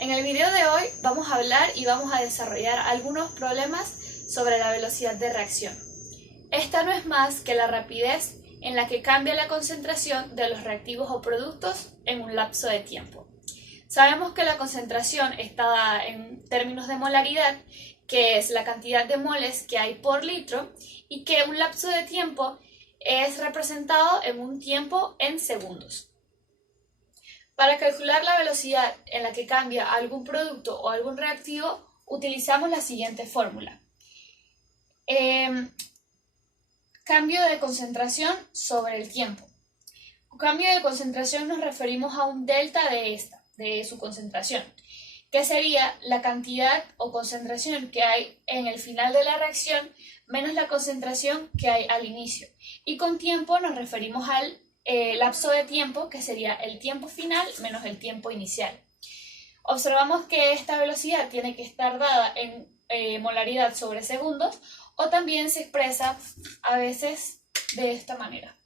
En el video de hoy vamos a hablar y vamos a desarrollar algunos problemas sobre la velocidad de reacción. Esta no es más que la rapidez en la que cambia la concentración de los reactivos o productos en un lapso de tiempo. Sabemos que la concentración está dada en términos de molaridad, que es la cantidad de moles que hay por litro, y que un lapso de tiempo es representado en un tiempo en segundos. Para calcular la velocidad en la que cambia algún producto o algún reactivo, utilizamos la siguiente fórmula. Cambio de concentración sobre el tiempo. Cambio de concentración nos referimos a un delta de su concentración, que sería la cantidad o concentración que hay en el final de la reacción menos la concentración que hay al inicio. Y con tiempo nos referimos al lapso de tiempo, que sería el tiempo final menos el tiempo inicial. Observamos que esta velocidad tiene que estar dada en molaridad sobre segundos, o también se expresa a veces de esta manera: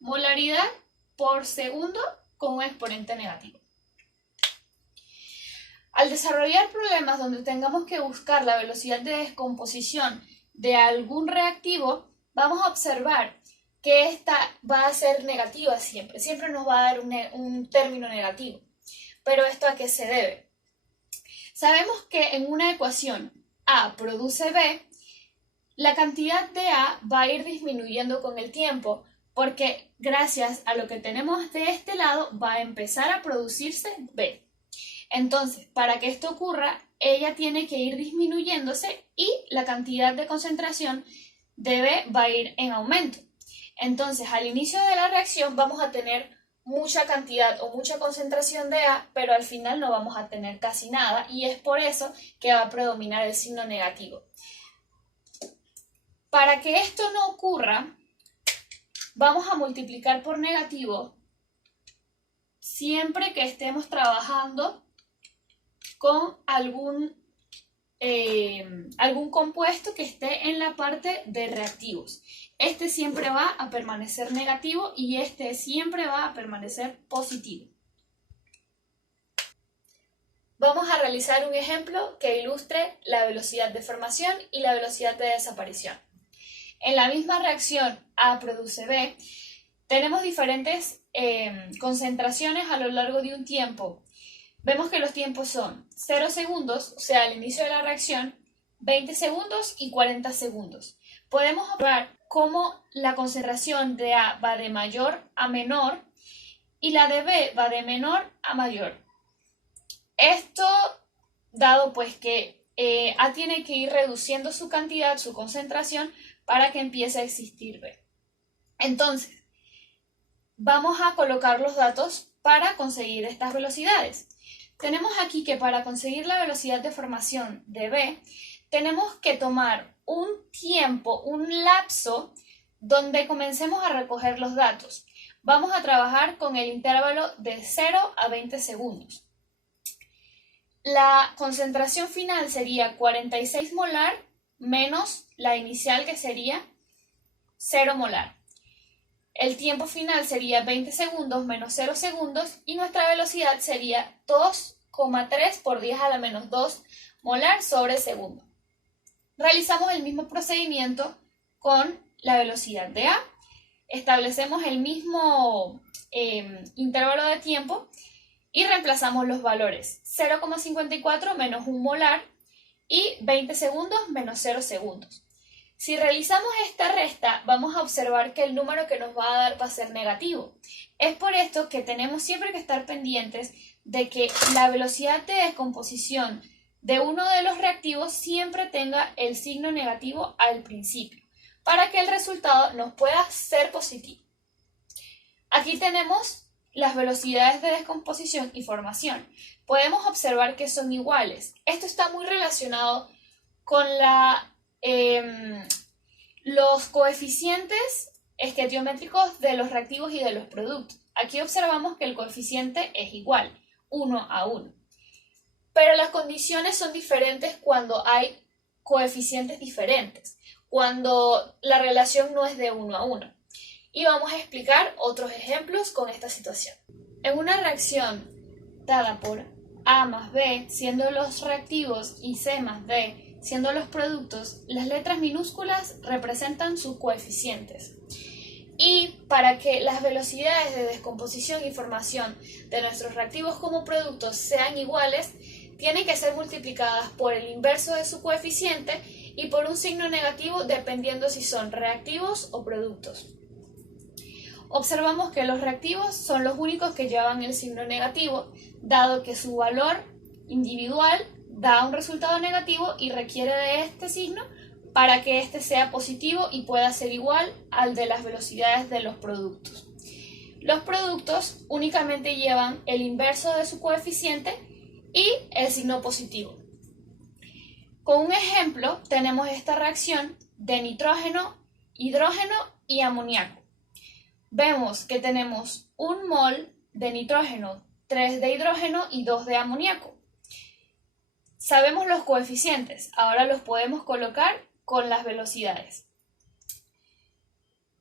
molaridad por segundo con un exponente negativo. Al desarrollar problemas donde tengamos que buscar la velocidad de descomposición de algún reactivo, vamos a observar que esta va a ser negativa siempre nos va a dar un término negativo. ¿Pero esto a qué se debe? Sabemos que en una ecuación A produce B, la cantidad de A va a ir disminuyendo con el tiempo, porque gracias a lo que tenemos de este lado va a empezar a producirse B. Entonces, para que esto ocurra, ella tiene que ir disminuyéndose y la cantidad de concentración de B va a ir en aumento. Entonces, al inicio de la reacción vamos a tener mucha cantidad o mucha concentración de A, pero al final no vamos a tener casi nada, y es por eso que va a predominar el signo negativo. Para que esto no ocurra, vamos a multiplicar por negativo siempre que estemos trabajando con algún compuesto que esté en la parte de reactivos. Este siempre va a permanecer negativo y este siempre va a permanecer positivo. Vamos a realizar un ejemplo que ilustre la velocidad de formación y la velocidad de desaparición. En la misma reacción A produce B, tenemos diferentes concentraciones a lo largo de un tiempo. Vemos que los tiempos son 0 segundos, o sea, al inicio de la reacción, 20 segundos y 40 segundos. Podemos observar cómo la concentración de A va de mayor a menor y la de B va de menor a mayor. Esto dado pues que A tiene que ir reduciendo su cantidad, su concentración, para que empiece a existir B. Entonces, vamos a colocar los datos para conseguir estas velocidades. Tenemos aquí que para conseguir la velocidad de formación de B, tenemos que tomar un tiempo, un lapso, donde comencemos a recoger los datos. Vamos a trabajar con el intervalo de 0 a 20 segundos. La concentración final sería 46 molar menos la inicial, que sería 0 molar. El tiempo final sería 20 segundos menos 0 segundos y nuestra velocidad sería 2,3 por 10 a la menos 2 molar sobre segundo. Realizamos el mismo procedimiento con la velocidad de A. Establecemos el mismo intervalo de tiempo y reemplazamos los valores: 0,54 menos 1 molar y 20 segundos menos 0 segundos. Si realizamos esta resta, vamos a observar que el número que nos va a dar va a ser negativo. Es por esto que tenemos siempre que estar pendientes de que la velocidad de descomposición de uno de los reactivos siempre tenga el signo negativo al principio, para que el resultado nos pueda ser positivo. Aquí tenemos las velocidades de descomposición y formación. Podemos observar que son iguales. Esto está muy relacionado con los coeficientes estequiométricos de los reactivos y de los productos. Aquí observamos que el coeficiente es igual, 1 a 1. Pero las condiciones son diferentes cuando hay coeficientes diferentes, cuando la relación no es de 1 a 1. Y vamos a explicar otros ejemplos con esta situación. En una reacción dada por A más B siendo los reactivos y C más D siendo los productos, las letras minúsculas representan sus coeficientes. Y para que las velocidades de descomposición y formación de nuestros reactivos como productos sean iguales, tienen que ser multiplicadas por el inverso de su coeficiente y por un signo negativo dependiendo si son reactivos o productos. Observamos que los reactivos son los únicos que llevan el signo negativo, dado que su valor individual da un resultado negativo y requiere de este signo para que este sea positivo y pueda ser igual al de las velocidades de los productos. Los productos únicamente llevan el inverso de su coeficiente y el signo positivo. Con un ejemplo tenemos esta reacción de nitrógeno, hidrógeno y amoníaco. Vemos que tenemos 1 mol de nitrógeno, 3 de hidrógeno y 2 de amoníaco. Sabemos los coeficientes, ahora los podemos colocar con las velocidades.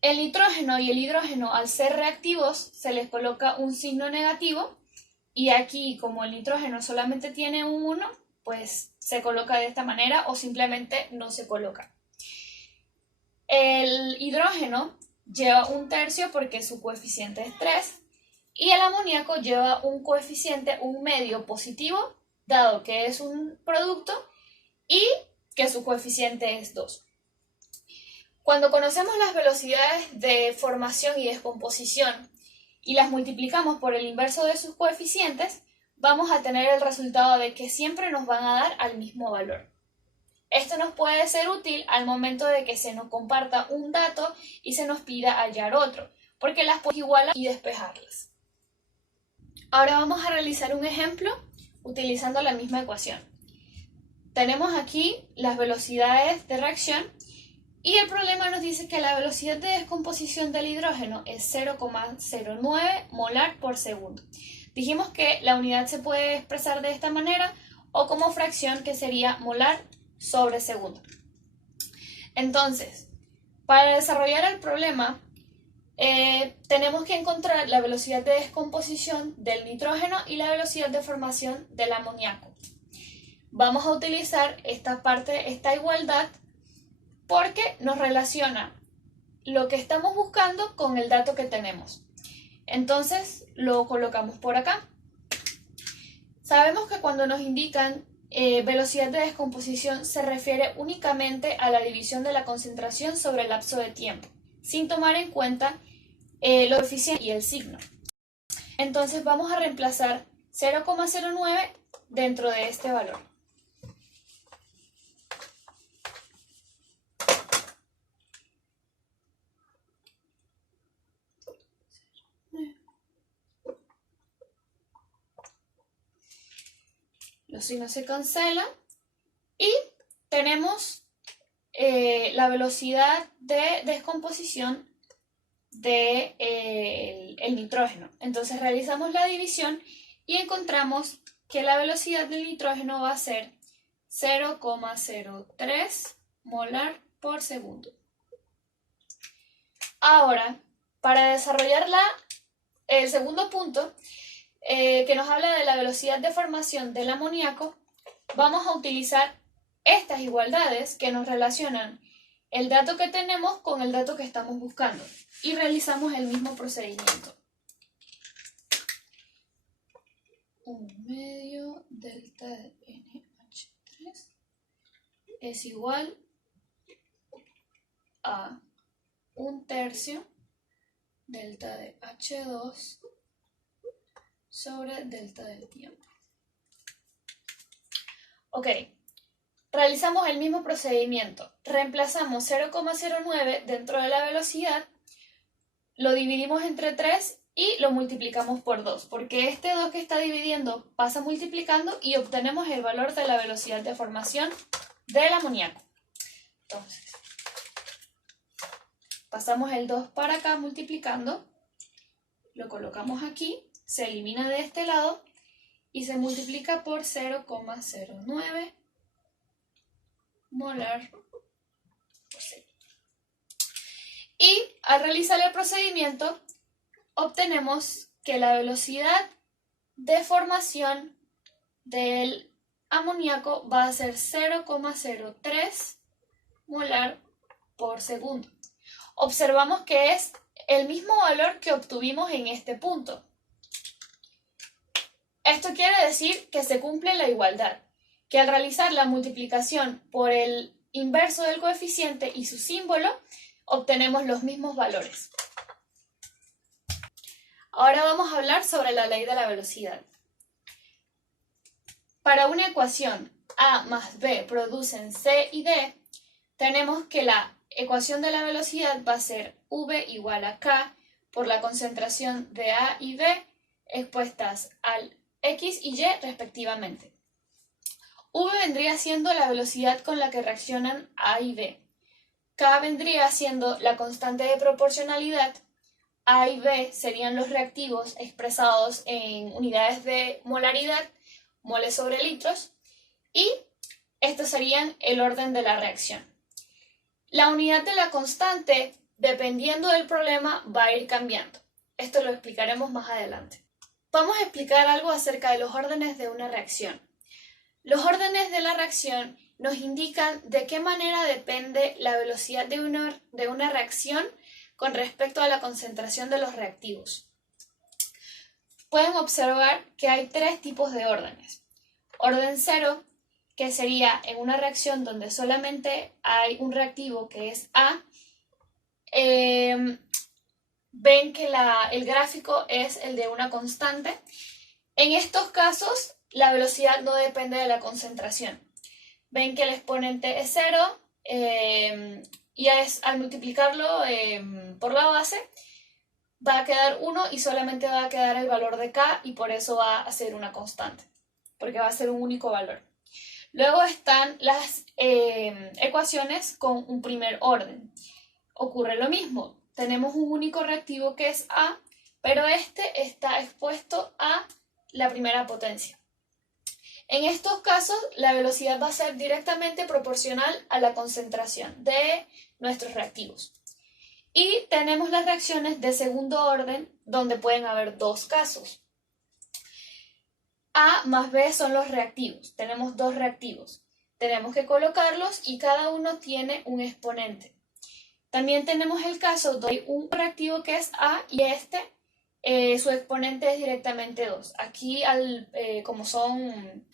El nitrógeno y el hidrógeno, al ser reactivos, se les coloca un signo negativo y aquí, como el nitrógeno solamente tiene un 1, pues se coloca de esta manera o simplemente no se coloca. El hidrógeno lleva 1/3 porque su coeficiente es 3 y el amoníaco lleva un coeficiente, un medio positivo, dado que es un producto y que su coeficiente es 2. Cuando conocemos las velocidades de formación y descomposición y las multiplicamos por el inverso de sus coeficientes, vamos a tener el resultado de que siempre nos van a dar al mismo valor. Esto nos puede ser útil al momento de que se nos comparta un dato y se nos pida hallar otro, porque las podemos igualar y despejarlas. Ahora vamos a realizar un ejemplo utilizando la misma ecuación. Tenemos aquí las velocidades de reacción y el problema nos dice que la velocidad de descomposición del hidrógeno es 0,09 molar por segundo. Dijimos que la unidad se puede expresar de esta manera o como fracción, que sería molar sobre segundo. Entonces, para desarrollar el problema, tenemos que encontrar la velocidad de descomposición del nitrógeno y la velocidad de formación del amoníaco. Vamos a utilizar esta igualdad porque nos relaciona lo que estamos buscando con el dato que tenemos. Entonces lo colocamos por acá. Sabemos que cuando nos indican velocidad de descomposición se refiere únicamente a la división de la concentración sobre el lapso de tiempo, sin tomar en cuenta los coeficientes y el signo. Entonces vamos a reemplazar 0,09 dentro de este valor. Los signos se cancelan y tenemos la velocidad de descomposición del nitrógeno. Entonces realizamos la división y encontramos que la velocidad del nitrógeno va a ser 0,03 molar por segundo. Ahora, para desarrollar el segundo punto, que nos habla de la velocidad de formación del amoníaco, vamos a utilizar estas igualdades que nos relacionan el dato que tenemos con el dato que estamos buscando y realizamos el mismo procedimiento. 1/2 delta de NH3 es igual a 1/3 delta de H2 sobre delta del tiempo. Ok, realizamos el mismo procedimiento. Reemplazamos 0,09 dentro de la velocidad, lo dividimos entre 3 y lo multiplicamos por 2, porque este 2 que está dividiendo pasa multiplicando y obtenemos el valor de la velocidad de formación del amoníaco. Entonces, pasamos el 2 para acá multiplicando, lo colocamos aquí, se elimina de este lado y se multiplica por 0,09 molar por segundo. Y al realizar el procedimiento obtenemos que la velocidad de formación del amoníaco va a ser 0,03 molar por segundo. Observamos que es el mismo valor que obtuvimos en este punto. Esto quiere decir que se cumple la igualdad, que al realizar la multiplicación por el inverso del coeficiente y su símbolo, obtenemos los mismos valores. Ahora vamos a hablar sobre la ley de la velocidad. Para una ecuación A más B producen C y D, tenemos que la ecuación de la velocidad va a ser V igual a K por la concentración de A y B expuestas al X y Y respectivamente. V vendría siendo la velocidad con la que reaccionan A y B. K vendría siendo la constante de proporcionalidad. A y B serían los reactivos expresados en unidades de molaridad, moles sobre litros, y estos serían el orden de la reacción. La unidad de la constante, dependiendo del problema, va a ir cambiando. Esto lo explicaremos más adelante. Vamos a explicar algo acerca de los órdenes de una reacción. Los órdenes de la reacción nos indican de qué manera depende la velocidad de una reacción con respecto a la concentración de los reactivos. Pueden observar que hay tres tipos de órdenes. Orden cero, que sería en una reacción donde solamente hay un reactivo que es A. Ven que el gráfico es el de una constante. En estos casos, la velocidad no depende de la concentración. Ven que el exponente es 0 y al multiplicarlo por la base va a quedar 1 y solamente va a quedar el valor de K y por eso va a ser una constante, porque va a ser un único valor. Luego están las ecuaciones con un primer orden. Ocurre lo mismo. Tenemos un único reactivo que es A, pero este está expuesto a la primera potencia. En estos casos, la velocidad va a ser directamente proporcional a la concentración de nuestros reactivos. Y tenemos las reacciones de segundo orden, donde pueden haber dos casos. A más B son los reactivos. Tenemos dos reactivos. Tenemos que colocarlos y cada uno tiene un exponente. También tenemos el caso donde hay un reactivo que es A y su exponente es directamente 2. Aquí, como son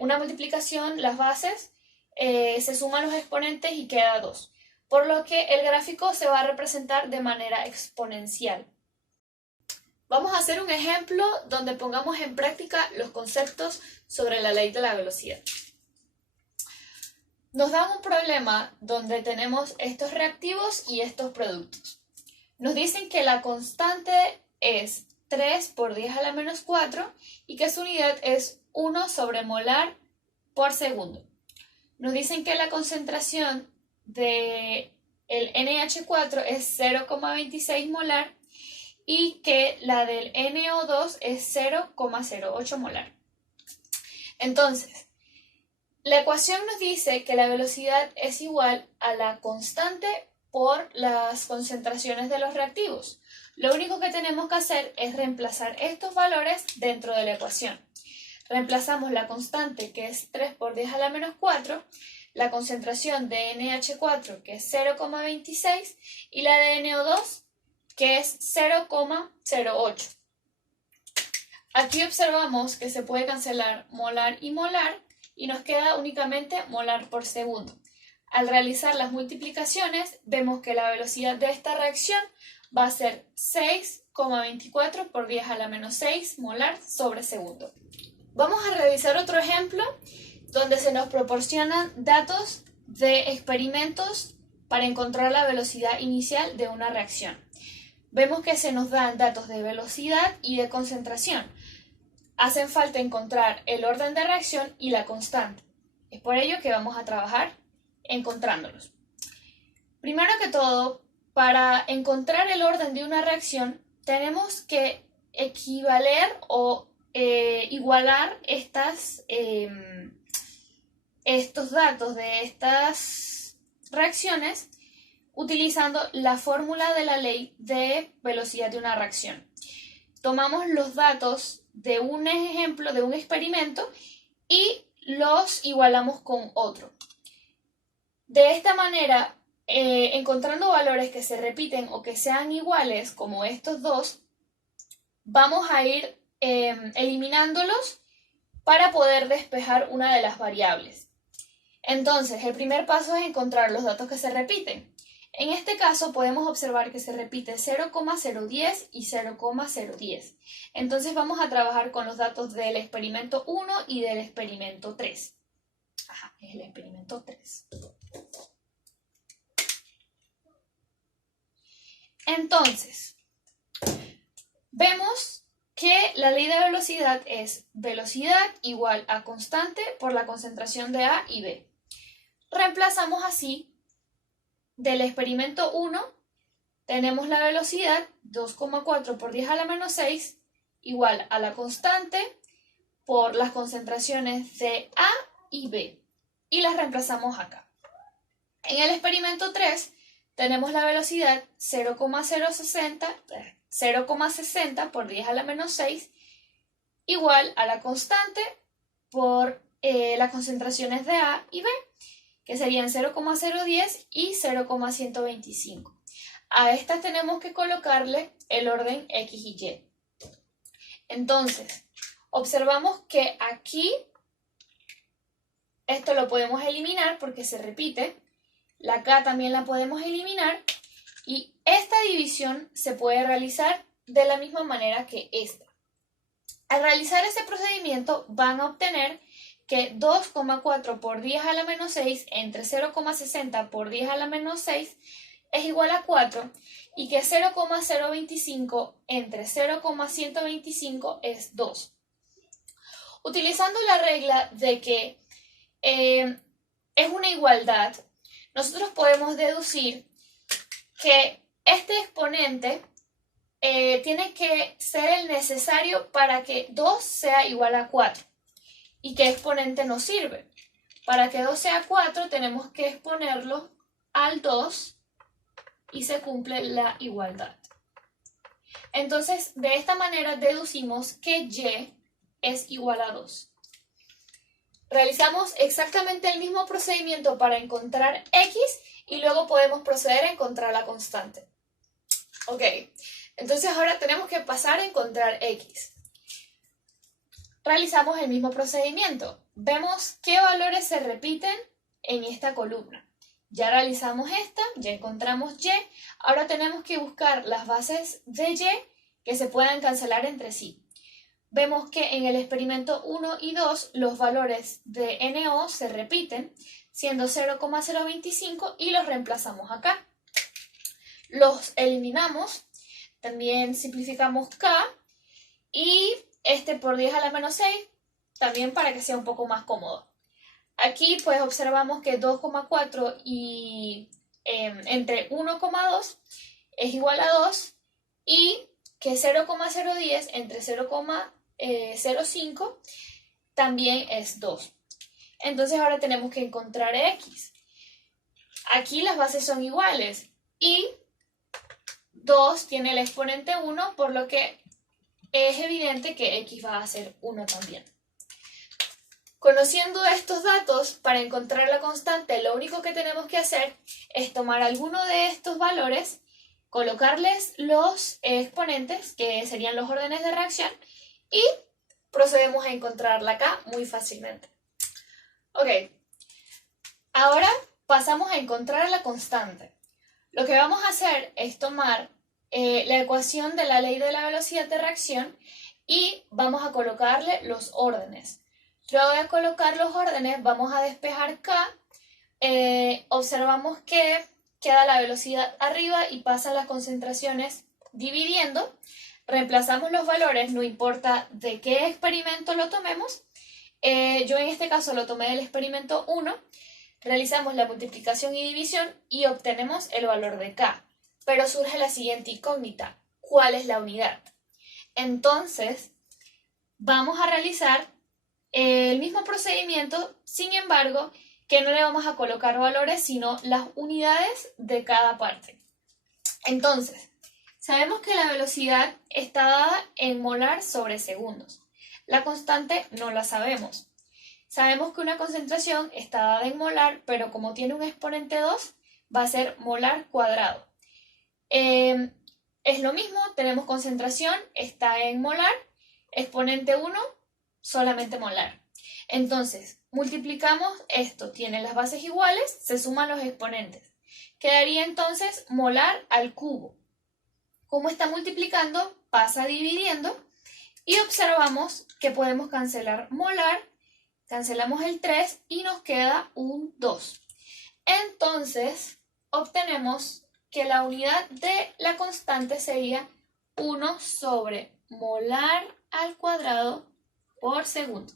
una multiplicación, las bases, se suman los exponentes y queda 2. Por lo que el gráfico se va a representar de manera exponencial. Vamos a hacer un ejemplo donde pongamos en práctica los conceptos sobre la ley de la velocidad. Nos dan un problema donde tenemos estos reactivos y estos productos. Nos dicen que la constante es 3 por 10 a la menos 4 y que su unidad es 1 sobre molar por segundo. Nos dicen que la concentración del NH4 es 0,26 molar y que la del NO2 es 0,08 molar. Entonces, la ecuación nos dice que la velocidad es igual a la constante por las concentraciones de los reactivos. Lo único que tenemos que hacer es reemplazar estos valores dentro de la ecuación. Reemplazamos la constante, que es 3 por 10 a la menos 4, la concentración de NH4, que es 0,26, y la de NO2, que es 0,08. Aquí observamos que se puede cancelar molar y molar, y nos queda únicamente molar por segundo. Al realizar las multiplicaciones, vemos que la velocidad de esta reacción va a ser 6,24 por 10 a la menos 6 molar sobre segundo. Vamos a revisar otro ejemplo donde se nos proporcionan datos de experimentos para encontrar la velocidad inicial de una reacción. Vemos que se nos dan datos de velocidad y de concentración. Hacen falta encontrar el orden de reacción y la constante. Es por ello que vamos a trabajar encontrándolos. Primero que todo, para encontrar el orden de una reacción, tenemos que equivaler o igualar estos datos de estas reacciones utilizando la fórmula de la ley de velocidad de una reacción. Tomamos los datos de un ejemplo, de un experimento, y los igualamos con otro. De esta manera, encontrando valores que se repiten o que sean iguales, como estos dos, vamos a ir eliminándolos para poder despejar una de las variables. Entonces, el primer paso es encontrar los datos que se repiten. En este caso podemos observar que se repite 0,010 y 0,010. Entonces vamos a trabajar con los datos del experimento 1 y del experimento 3. Ajá, es el experimento 3. Entonces, vemos que la ley de velocidad es velocidad igual a constante por la concentración de A y B. Reemplazamos así del experimento 1, tenemos la velocidad 2,4 por 10 a la menos 6 igual a la constante por las concentraciones de A y B. Y las reemplazamos acá. En el experimento 3 tenemos la velocidad 0,60 por 10 a la menos 6 igual a la constante por las concentraciones de A y B, que serían 0,010 y 0,125. A estas tenemos que colocarle el orden X y Y. Entonces, observamos que aquí esto lo podemos eliminar porque se repite. La K también la podemos eliminar. Y esta división se puede realizar de la misma manera que esta. Al realizar este procedimiento van a obtener que 2,4 por 10 a la menos 6 entre 0,60 por 10 a la menos 6 es igual a 4 y que 0,025 entre 0,125 es 2. Utilizando la regla de que es una igualdad, nosotros podemos deducir que este exponente tiene que ser el necesario para que 2 sea igual a 4. ¿Y qué exponente nos sirve? Para que 2 sea 4 tenemos que exponerlo al 2 y se cumple la igualdad. Entonces, de esta manera deducimos que Y es igual a 2. Realizamos exactamente el mismo procedimiento para encontrar X y luego podemos proceder a encontrar la constante. Ok, entonces ahora tenemos que pasar a encontrar X. Realizamos el mismo procedimiento. Vemos qué valores se repiten en esta columna. Ya realizamos esta, ya encontramos Y. Ahora tenemos que buscar las bases de Y que se puedan cancelar entre sí. Vemos que en el experimento 1 y 2 los valores de NO se repiten, siendo 0,025 y los reemplazamos acá. Los eliminamos, también simplificamos K y este por 10 a la menos 6, también para que sea un poco más cómodo. Aquí pues observamos que 2,4 y entre 1,2 es igual a 2 y que 0,010 entre 0,05 también es 2. Entonces ahora tenemos que encontrar X. Aquí las bases son iguales y 2 tiene el exponente 1, por lo que es evidente que X va a ser 1 también. Conociendo estos datos, para encontrar la constante, lo único que tenemos que hacer es tomar alguno de estos valores, colocarles los exponentes, que serían los órdenes de reacción, y procedemos a encontrarla acá muy fácilmente. Ok, ahora pasamos a encontrar la constante. Lo que vamos a hacer es tomar la ecuación de la ley de la velocidad de reacción y vamos a colocarle los órdenes. Luego de colocar los órdenes vamos a despejar K. Observamos que queda la velocidad arriba y pasan las concentraciones dividiendo. Reemplazamos los valores, no importa de qué experimento lo tomemos. Yo en este caso lo tomé del experimento 1. Realizamos la multiplicación y división y obtenemos el valor de K. Pero surge la siguiente incógnita: ¿cuál es la unidad? Entonces, vamos a realizar el mismo procedimiento, sin embargo, que no le vamos a colocar valores, sino las unidades de cada parte. Entonces, sabemos que la velocidad está dada en molar sobre segundos. La constante no la sabemos. Sabemos que una concentración está dada en molar, pero como tiene un exponente 2, va a ser molar cuadrado. Es lo mismo, tenemos concentración, está en molar, exponente 1, solamente molar. Entonces, multiplicamos esto, tiene las bases iguales, se suman los exponentes. Quedaría entonces molar al cubo. Como está multiplicando, pasa dividiendo y observamos que podemos cancelar molar, cancelamos el 3 y nos queda un 2. Entonces, obtenemos que la unidad de la constante sería 1 sobre molar al cuadrado por segundo.